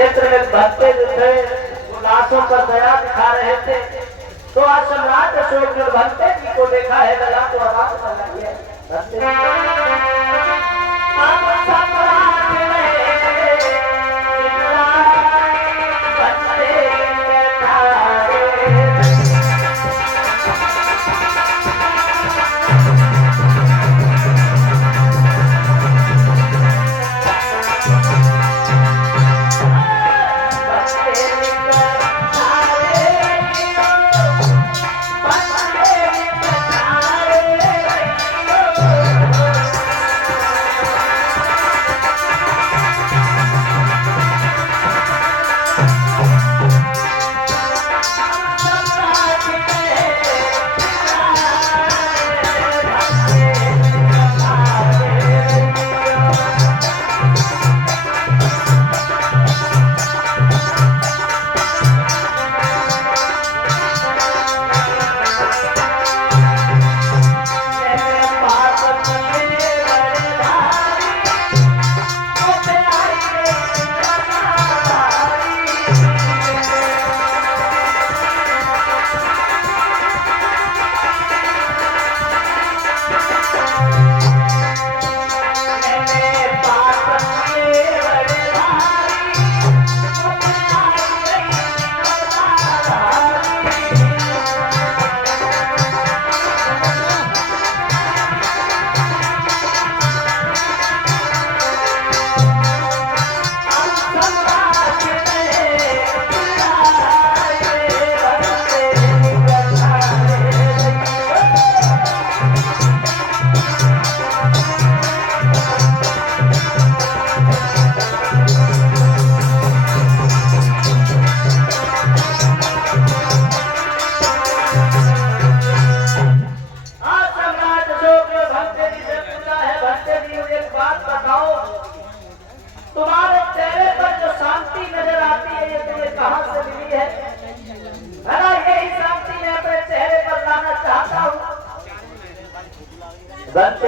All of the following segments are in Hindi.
क्षेत्र में भक्ते जो थे वो लाशों पर दया दिखा रहे थे। तो आज सम्राट अशोक ने भक्ते जी को देखा है, दया तो आवाज लगाई है। भक्ते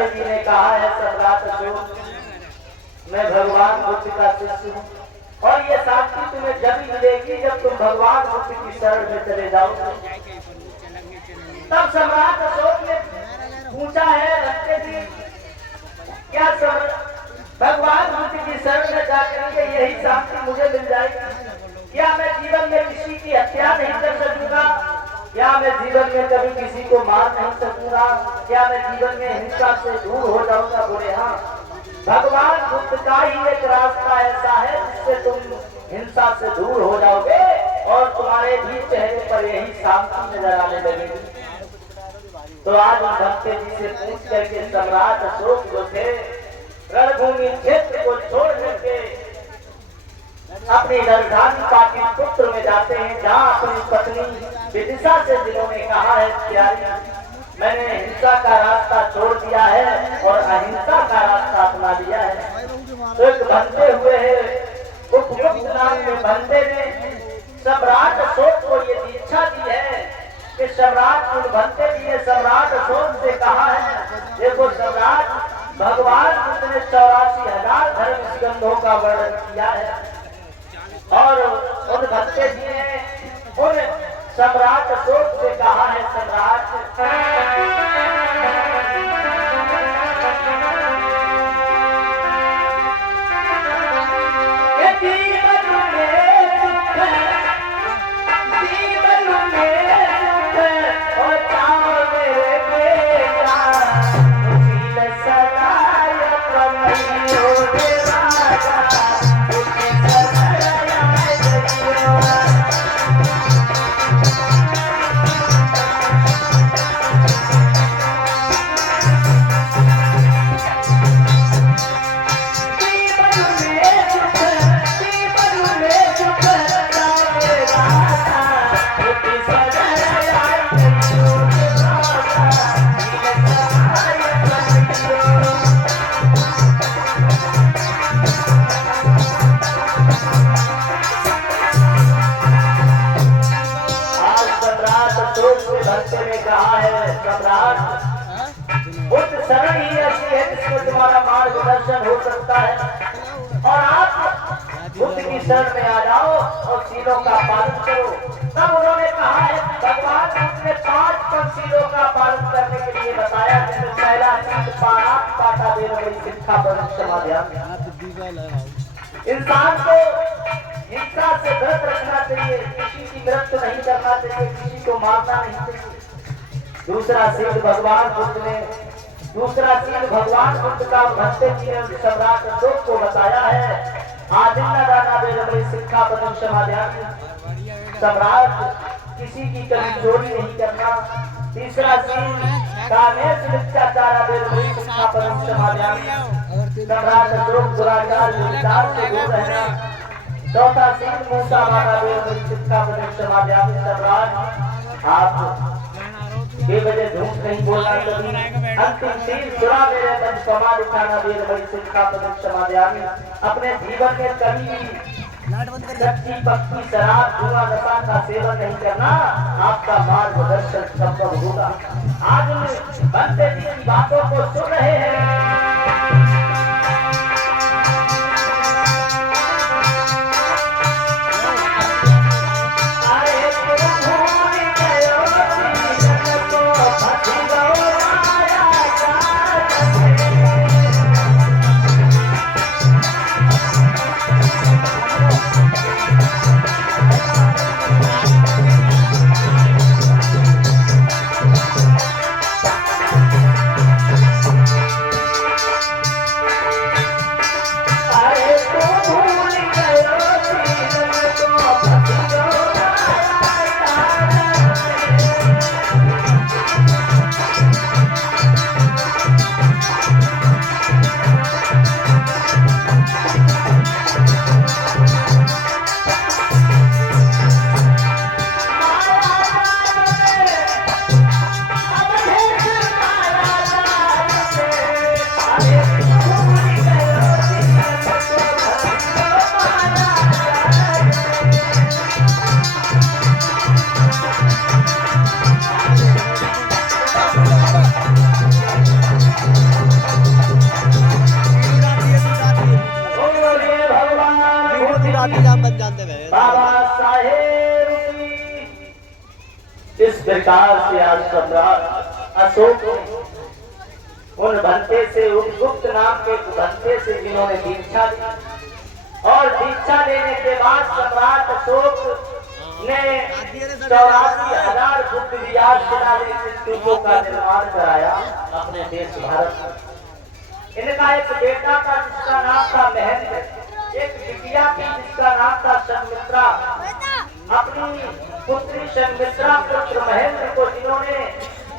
जी ने कहा है, सम्राट अशोक, मैं भगवान बुद्ध का शिष्य हूँ और ये शांति तुम्हें जब मिलेगी जब तुम भगवान बुद्ध की शरण में चले जाओगे। तब सम्राट अशोक ने पूछा है, भक्ते जी क्या भगवान बुद्ध की शरण में जाकर के यही शांति मुझे मिल जाएगी? क्या मैं जीवन में किसी की हत्या नहीं कर सकूंगा? क्या मैं जीवन में कभी किसी को मार नहीं सकूंगा? क्या मैं जीवन में हिंसा से दूर हो जाऊंगा? बोले हाँ, भगवान बुद्ध का ही एक रास्ता ऐसा है जिससे तुम हिंसा से दूर हो जाओगे और तुम्हारे भी चेहरे पर यही शांति नजर आने लगेगी। तो आज उन भक्ते जी से पूछ करके सम्राट अशोक जो थे रणभूमि क्षेत्र को छोड़ करके अपनी राजधानी पाटलिपुत्र में जाते हैं, जहाँ अपनी पत्नी विदिशा से जिन्होंने कहा है, प्यारी मैंने हिंसा का रास्ता छोड़ दिया है और अहिंसा का रास्ता अपना लिया है। तो एक बंधे हुए है उपगुप्त नाम के बंदे ने सम्राट अशोक को ये दीक्षा दी है कि सम्राट उन बंदे जी ने सम्राट अशोक से कहा है, देखो सम्राट, भगवान बुद्ध ने 84,000 धर्म स्कंधों का वर्णन किया है और उन भक्ते जी ने उन सम्राट अशोक से कहा है, सम्राट बुद्ध शरण ही ऐसी है जिसमें तुम्हारा मार्गदर्शन हो सकता है और आप बुद्ध की शरण में आ जाओ और शीलों का पालन करो। तब उन्होंने कहा है भगवान बुद्ध ने 5 शीलों का पालन करने के लिए बताया, जिसमें पहला शील पारात पाता देना बड़ी शिक्षा पर समाधान। इंसान को हिंसा से व्रत रखना चाहिए, किसी की मृत्यु नहीं करना चाहिए, किसी को मारना नहीं चाहिए। दूसरा शील भगवान बुद्ध का भक्ति जी ने सम्राट अशोक को बताया है। आदिन्ना दाना बेरबरी शिक्षा पदम समाध्यान। सम्राट किसी की कभी चोरी नहीं करना। तीसरा शील कामेश मिथ्याचार बेरबरी शिक्षा पदम समाध्यान। सम्राट अशोक दुराचार विचार से दूर रहना। चौथा शील मूसा मारा बेरबरी शिक्षा पदम समाध्यान। सम्राट आप बेवजह झूठ नहीं बोलना कभी। अंतिम शील सुरा मेरे मन क्षमा दिखाना बेरबरी शिक्षा पदम समाध्यान। अपने जीवन में कभी भी सच्ची पक्की शराब जुआ नशा का सेवन नहीं करना, आपका मार्गदर्शन संभव होगा। आज बनते जी की बातों को सुन रहे हैं। बाबा साहेब इस प्रकार से आज सम्राट अशोक उन भंते से, उपगुप्त नाम के भंते से जिन्होंने दीक्षा ली, और दीक्षा लेने के बाद सम्राट अशोक ने 84,000 बुद्ध विहार स्तूपों का निर्माण कराया अपने देश भारत में। इनका एक बेटा था जिसका नाम था महेंद्र, एक बिटिया थी जिसका नाम था संमित्रा। अपनी पुत्री संमित्रा पुत्र महेंद्र को जिन्होंने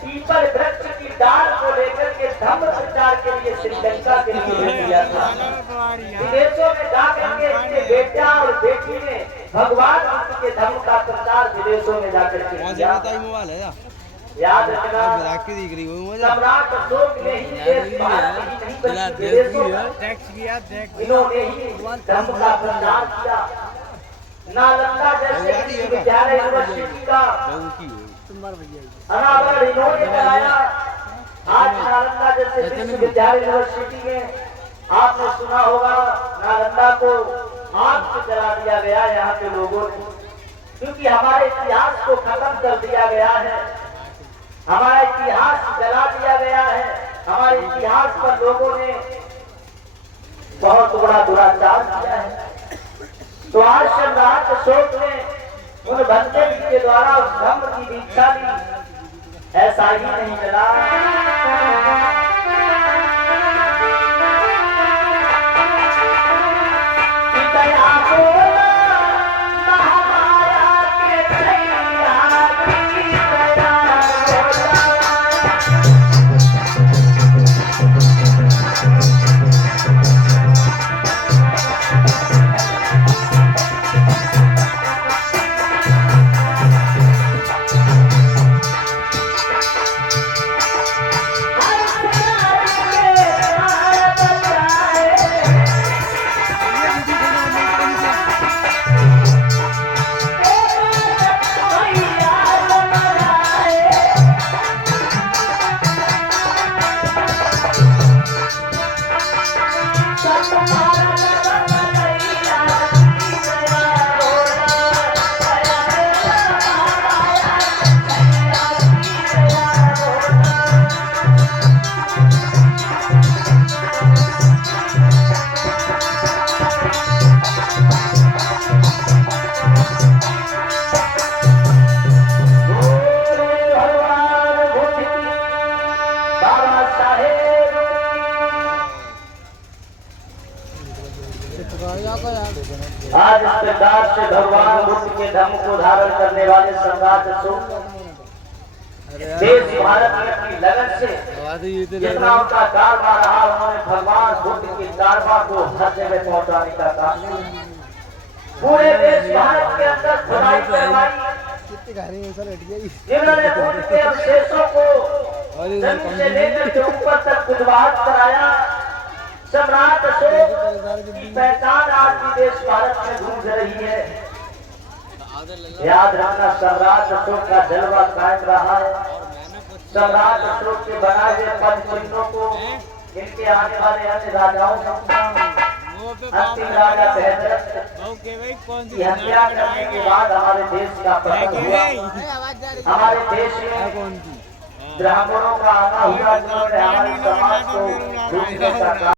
पीपल वृक्ष की डाल को लेकर के धर्म प्रचार के लिए श्रीलंका के लिए भेज दिया था। विदेशों में जाकर के इनके बेटा और बेटी ने भगवान बुद्ध के धर्म का प्रचार विदेशों में जाकर के किया। याद रखना, सम्राट अशोक ने ही देश भारत ही नहीं बल्कि विदेशों में इन्होंने ही धर्म का प्रचार किया। नालंदा जैसे विश्वविद्यालय यूनिवर्सिटी का अनावरण इन्होंने कराया। आज नालंदा जैसे विश्वविद्यालय यूनिवर्सिटी में आपने सुना होगा नालंदा को आग से जला दिया गया यहाँ के लोगों ने, क्योंकि हमारे इतिहास को खत्म कर दिया गया है, हमारा इतिहास जला दिया गया है। हमारे इतिहास पर लोगों ने बहुत बड़ा दुराचार किया है। तो आज सम्राट अशोक ने उन बंदे के द्वारा उस धर्म की दीक्षा ली। ऐसा ही नहीं मिला, इस प्रकार से भगवान बुद्ध के धर्म को धारण करने वाले सम्राट अशोक देश भारत में अपनी लगन से जितना उनका कारवा रहा, उन्होंने भगवान बुद्ध की कारवा को हर जगह पहुंचाने का काम किया। पूरे देश भारत के अंदर खुदाई करवाई, जिन्होंने बुद्ध के अवशेषों को जमीन से लेकर के ऊपर तक खुदवाहट कराया। सम्राट अशोक की पहचान आज भी देश भारत में गूंज रही है। याद रखना, सम्राट अशोक का जलवा कायम रहा है। सम्राट अशोक के बनाए हुए पद चिन्हों को इनके आने वाले अन्य राजाओं अंतिम राजा की हत्या करने के बाद हमारे देश का पतन हुआ। हमारे देश में ब्राह्मणों का आना हुआ, जिन्होंने हमारे समाज को लूटने का